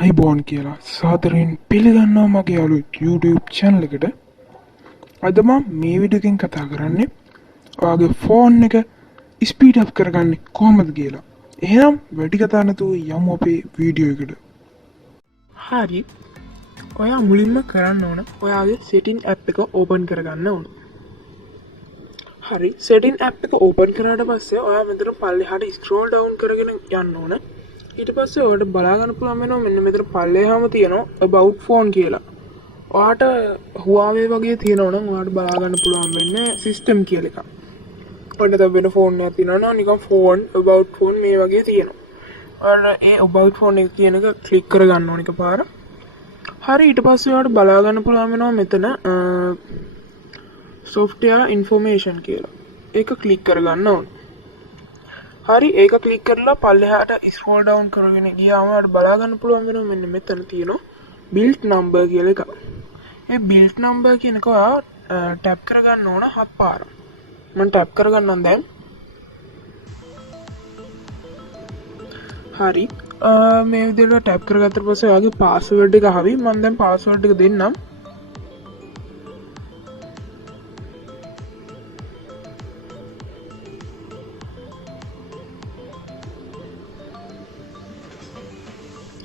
අයිබෝන් කියලා සාදරයෙන් පිළිගන්නවා මගේ අලුත් YouTube channel එකට. අද මම මේ වීඩියෝ එකෙන් කතා කරන්නේ ඔයාගේ ෆෝන් එක ස්පීඩ් අප් කරගන්නේ කොහොමද කියලා. එහෙනම් වැඩි කතා නැතුව යමු අපේ වීඩියෝ එකට. හරි. ඔයා මුලින්ම කරන්න ඕන ඔයාගේ setting app එක open කරගන්න ඕන. හරි. setting app එක open කරාට පස්සේ ඔයා මෙතන පල්ලෙහාට scroll down කරගෙන යන්න ඕන. ඊට පස්සේ ඔයාලට බලා ගන්න පුළුවන් වෙනවා මෙන්න මෙතන පල්ලෙහාම තියෙනවා about phone කියලා. ඔයාට Huawei වගේ තියෙනවා නම් ඔයාලට බලා ගන්න පුළුවන් වෙන්නේ system කියලා එකක්. ඔන්න තව වෙන ෆෝන් එකක් තියෙනවා නම් නිකන් phone about phone මේ වගේ තියෙනවා. ඔයාලට ඒ about phone එක කියන එක ක්ලික් කරගන්න ඕන එකපාර. හරි ඊට පස්සේ ඔයාලට බලා ගන්න පුළුවන් වෙනවා මෙතන software information කියලා. ඒක ක්ලික් කරගන්න ඕන. හරි ඒක ක්ලික් කරලා පල්ලෙහාට scroll down කරගෙන ගියාම ඔයාලට බලා ගන්න පුළුවන් වෙනවා මෙන්න මෙතන තියෙනවා build number කියලා එක. ඒ build number කියන එක ඔයා ටැප් කරගන්න ඕන 7 පාර. මම ටැප් කරගන්නම් දැන්. හරි මේ විදිහට ටැප් කරගත්තට පස්සේ ඔයාගේ password එක අහවි. මම දැන් password එක දෙන්නම්.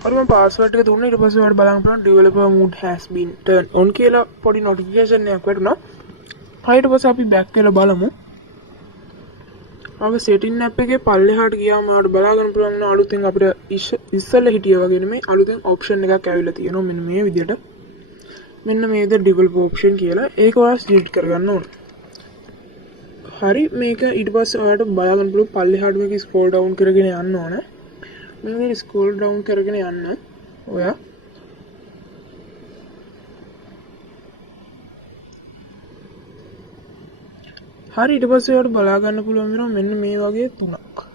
और मैं पासवर्ड के दूसरे पासवर्ड बना developer mode has been turn on කියලා පොඩි notification එකක් වැටුණා. හරියට පස්සේ අපි back කියලා බලමු. ආව setting app එකේ පල්ලෙහාට ගියාම ඔයාලට බලා ගන්න පුළුවන් වෙන අලුතෙන් අපිට ඉස්සෙල්ලා හිටියා වගේ නෙමෙයි අලුතෙන් option එකක් ඇවිල්ලා තියෙනවා මෙන්න මේ විදිහට. මෙන්න මේ විදිහට developer option කියලා. ඒක ඔයා select කරගන්න ඕන. හරි මේක ඊට පස්සේ ඔයාලට බලා ගන්න පුළුවන් පල්ලෙහාට මේක scroll down කරගෙන යන්න ඕන. मैं स्क्रॉल डाउन करके आना होया हर इट पास और बला गන්න පුළුවන් වෙනවා මෙන්න මේ වගේ තුනක්.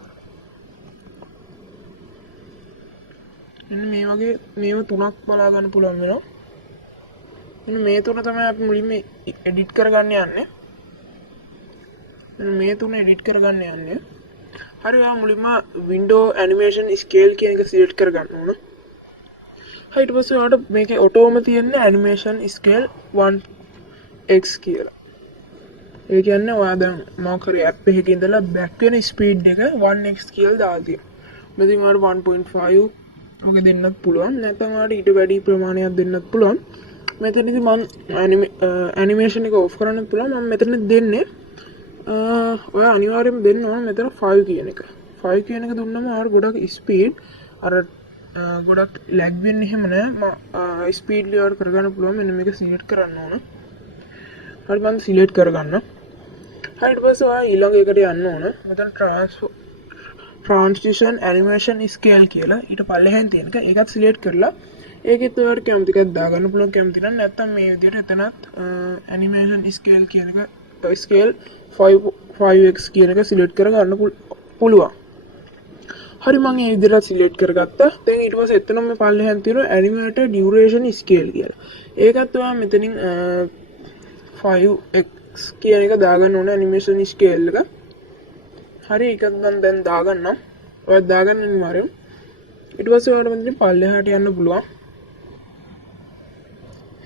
මෙන්න මේ වගේ මේව තුනක් බලා ගන්න පුළුවන් වෙනවා. මෙන්න මේ තුන තමයි අපි මුලින්ම එඩිට් කරගන්න යන්නේ. මෙන්න මේ තුන එඩිට් කරගන්න යන්නේ. හරි ඔයා මුලින්ම window animation scale කියන එක select කරගන්න ඕන. හරි ඊට පස්සේ ඔයාලට මේකේ ඔටෝම තියෙන්නේ animation scale 1x කියලා. ඒ කියන්නේ ඔයා දැන් මොකක් හරි app එකක ඉඳලා back වෙන speed එක 1x කියලා දාලා තියෙනවා. මෙතන ඔයාලට 1.5 ඔක දෙන්නත් පුළුවන්. නැත්නම් ඔයාලට ඊට වැඩි ප්‍රමාණයක් දෙන්නත් පුළුවන්. මෙතනදී මම animation එක off කරන්න පුළුවන්. මම මෙතන දෙන්නේ ඔයා අනිවාර්යයෙන්ම දෙන්න ඕන මෙතන 5 කියන එක. 5 කියන එක දුන්නම ආර ගොඩක් ස්පීඩ් අර ගොඩක් ලැග් වෙන්නේ එහෙම නෑ. ස්පීඩ් ලියර් කරගන්න පුළුවන්. මෙන්න මේක සිලෙක්ට් කරන්න ඕන. හරි මම සිලෙක්ට් කරගන්න. හරි ඊට පස්සේ ඔයා ඊළඟ එකට යන්න ඕන. මෙතන transition animation scale කියලා ඊට පල්ලෙහෙන් තියෙන එක. ඒකත් සිලෙක්ට් කරලා ඒකෙත් ඔයාලට කැමති එකක් දාගන්න පුළුවන්. කැමති නම් නැත්තම් මේ විදිහට එතනත් animation scale කියන එක scale 5x කියන එක සිලෙක්ට් කරගන්න පුළුවන්. හරි මම මේ විදිහට සිලෙක්ට් කරගත්තා. දැන් ඊට පස්සේ එතනම මේ පල්ලෙහාන් තියෙනවා animator duration scale කියලා. ඒකත් ඔයා මෙතනින් 5x කියන එක දාගන්න ඕන animation scale එක. හරි ඒකත් මම දැන් දාගන්නම්. ඔයා දාගන්න අනිවාර්යයෙන්. ඊට පස්සේ ඔයාලට මෙතන පල්ලෙහාට යන්න පුළුවන්.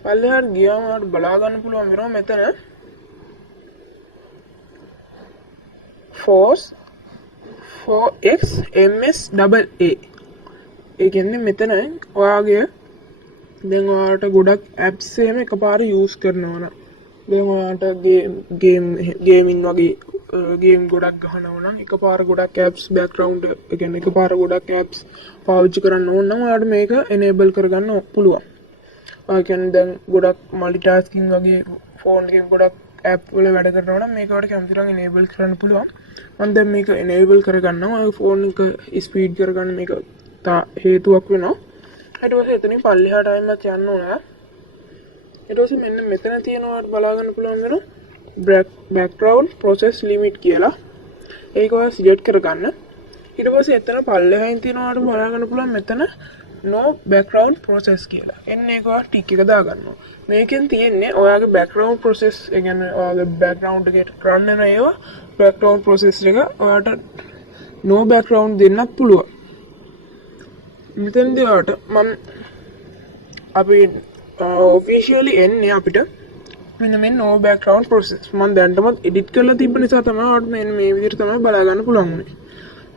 පල්ලෙහාට ගියාම ඔයාලට බලා ගන්න පුළුවන් වෙනවා මෙතන force 4x ms double a ඒ කියන්නේ මෙතන ඔයාගේ දැන් ඔයාලට ගොඩක් apps එහෙම එකපාර use කරනවා නම් දැන් ඔයාලට ගේමින් වගේ ගේම් ගොඩක් ගහනවා නම් එකපාර ගොඩක් apps background ඒ කියන්නේ එකපාර ගොඩක් apps පාවිච්චි කරන්න ඕන නම් ඔයාලට මේක enable කරගන්න පුළුවන්. ඔය කියන්නේ දැන් ගොඩක් multitasking වගේ phone එකෙන් ගොඩක් app වල වැඩ කරනවා නම් මේක වලට කැමති නම් enable කරන්න පුළුවන්. මම දැන් මේක enable කරගන්නවා. ඔය phone එක speed කරගන්න මේක හේතුවක් වෙනවා. ඊට පස්සේ එතනින් පල්ලෙහාට ආයෙත් යන්න ඕන. ඊට පස්සේ මෙන්න මෙතන තියෙනවාට බලා ගන්න පුළුවන් වෙනවා background process limit කියලා. ඒක ඔයා select කරගන්න. ඊට පස්සේ එතන පල්ලෙහායින් තියෙනවාට බලා ගන්න පුළුවන් මෙතන no background process කියලා. එන්නේ ඒක ඔයා ටික් එක දාගන්නවා. මේකෙන් තියෙන්නේ ඔයාගේ background process ඒ කියන්නේ ඔයාගේ background එකට run වෙන ඒවා background process එක ඔයාට no background දෙන්නත් පුළුවන්. මෙතනදී ඔයාලට මම අපි ඔෆිෂියලි එන්නේ අපිට මෙන්න මේ no background process. මම දැන්ටමත් edit කරලා තිබ්බ නිසා තමයි ඔයාලට මේ විදිහට තමයි බලා ගන්න පුළුවන් වුනේ.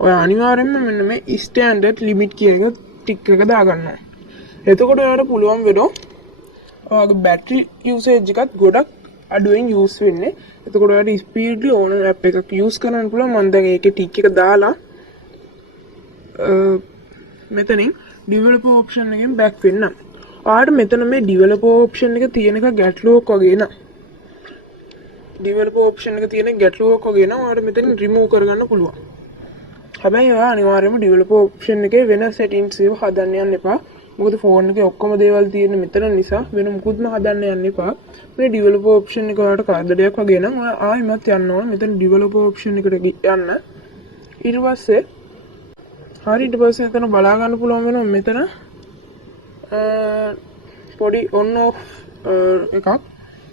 ඔය අනිවාර්යෙන්ම මෙන්න මේ standard limit කියන එක ටික් එක දාගන්න ඕනේ. එතකොට ඔයාලට පුළුවන් වෙනවා ඔයාගේ battery usage එකත් ගොඩක් අඩුවෙන් use වෙන්නේ. එතකොට ඔයාලට speedly ඕන app එකක් use කරන්න පුළුවන්. මම දැන් ඒකේ ටික් එක දාලා මෙතනින් developer option එකෙන් back වෙන්න. ඔයාලට මෙතන මේ developer option එක තියෙන එක ගැටලුවක් වගේ නා. developer option එක තියෙන ගැටලුවක් වගේ නා. ඔයාලට මෙතනින් remove කරගන්න පුළුවන්. හැබැයි ඔයා අනිවාර්යයෙන්ම developer option එකේ වෙන settings ඒවා හදන්න යන්න එපා. මොකද ෆෝන් එකේ ඔක්කොම දේවල් තියෙන්නේ මෙතන නිසා වෙන මුකුත්ම හදන්න යන්න එපා. මේ developer option එක ඔයාලට කරදරයක් වගේ නම් ඔයා ආයෙමත් යන්න ඕන. මෙතන developer option එකට යන්න. ඊට පස්සේ ඊට පස්සේ එතන බලා ගන්න පුළුවන් වෙනවා මෙතන පොඩි on off එකක්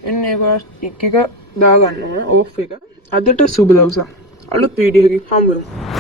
එන්නේ ඒක ටික් එක දා ගන්න ඕන off එක. අදට සුබ දවසක්. අලුත් වීඩියෝ එකකින් හම්බ වෙමු.